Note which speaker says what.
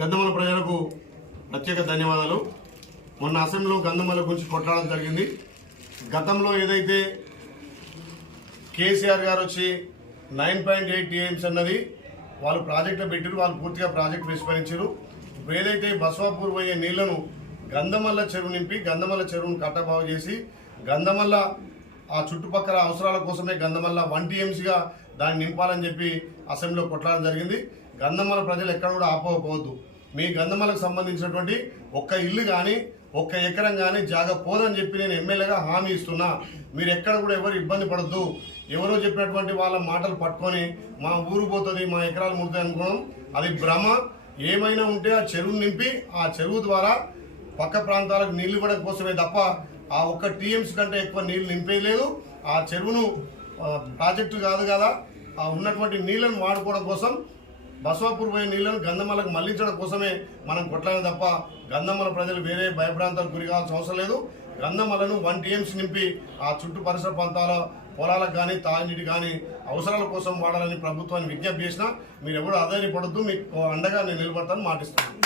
Speaker 1: గంధమల ప్రజలకు ప్రత్యేక ధన్యవాదాలు. మొన్న అసెంబ్లీలో గంధమల గురించి కొట్లాడడం జరిగింది. గతంలో ఏదైతే కేసీఆర్ గారు వచ్చి నైన్ పాయింట్ ఎయిట్ టీఎంస్ అన్నది వాళ్ళు ప్రాజెక్టులో పెట్టారు వాళ్ళు పూర్తిగా ప్రాజెక్ట్ విస్మరించారు. ఇప్పుడు ఏదైతే బసవాపూర్ పోయే నీళ్ళను గంధమల్ల చెరువు నింపి గంధమల్ల చెరువును కట్టబాగు చేసి గంధమల్ల ఆ చుట్టుపక్కల అవసరాల కోసమే గంధమల్ల వన్ టీఎంసీగా దాన్ని నింపాలని చెప్పి అసెంబ్లీలో కొట్లాడడం జరిగింది. గంధమల్ల ప్రజలు ఎక్కడ కూడా ఆపోకపోవద్దు. మీ గంధమలకు సంబంధించినటువంటి ఒక్క ఇల్లు కానీ ఒక్క ఎకరం కానీ జాగ పోదని చెప్పి నేను ఎమ్మెల్యేగా హామీ ఇస్తున్నా. మీరు ఎక్కడ కూడా ఎవరు ఇబ్బంది పడద్దు. ఎవరో చెప్పినటువంటి వాళ్ళ మాటలు పట్టుకొని మా ఊరు పోతుంది మా ఎకరాలు ముడుతాయి అనుకోవడం అది భ్రమ. ఏమైనా ఉంటే ఆ చెరువు నింపి ఆ చెరువు ద్వారా పక్క ప్రాంతాలకు నీళ్ళు ఇవ్వడం కోసమే తప్ప ఆ ఒక్క టీఎంసీ కంటే ఎక్కువ నీళ్ళు నింపేయలేదు. ఆ చెరువును ప్రాజెక్టు కాదు కదా ఆ ఉన్నటువంటి నీళ్ళను వాడుకోవడం కోసం బసవాపూర్ పోయే నీళ్ళను గంధమలకు మళ్ళించడం కోసమే మనం కొట్లాలి తప్ప గంధమల ప్రజలు వేరే భయభ్రాంతాలకు గురి కావాల్సిన అవసరం లేదు. గంధమలను వన్ టీఎంసీ నింపి ఆ చుట్టూ పరిసర ప్రాంతాల పొలాలకు కానీ తాగినీటి కానీ అవసరాల కోసం వాడాలని ప్రభుత్వాన్ని విజ్ఞప్తి చేసినా మీరు ఎవరు ఆధారపడద్దు. మీకు అండగా నేను నిలబడతాను మాటిస్తున్నాను.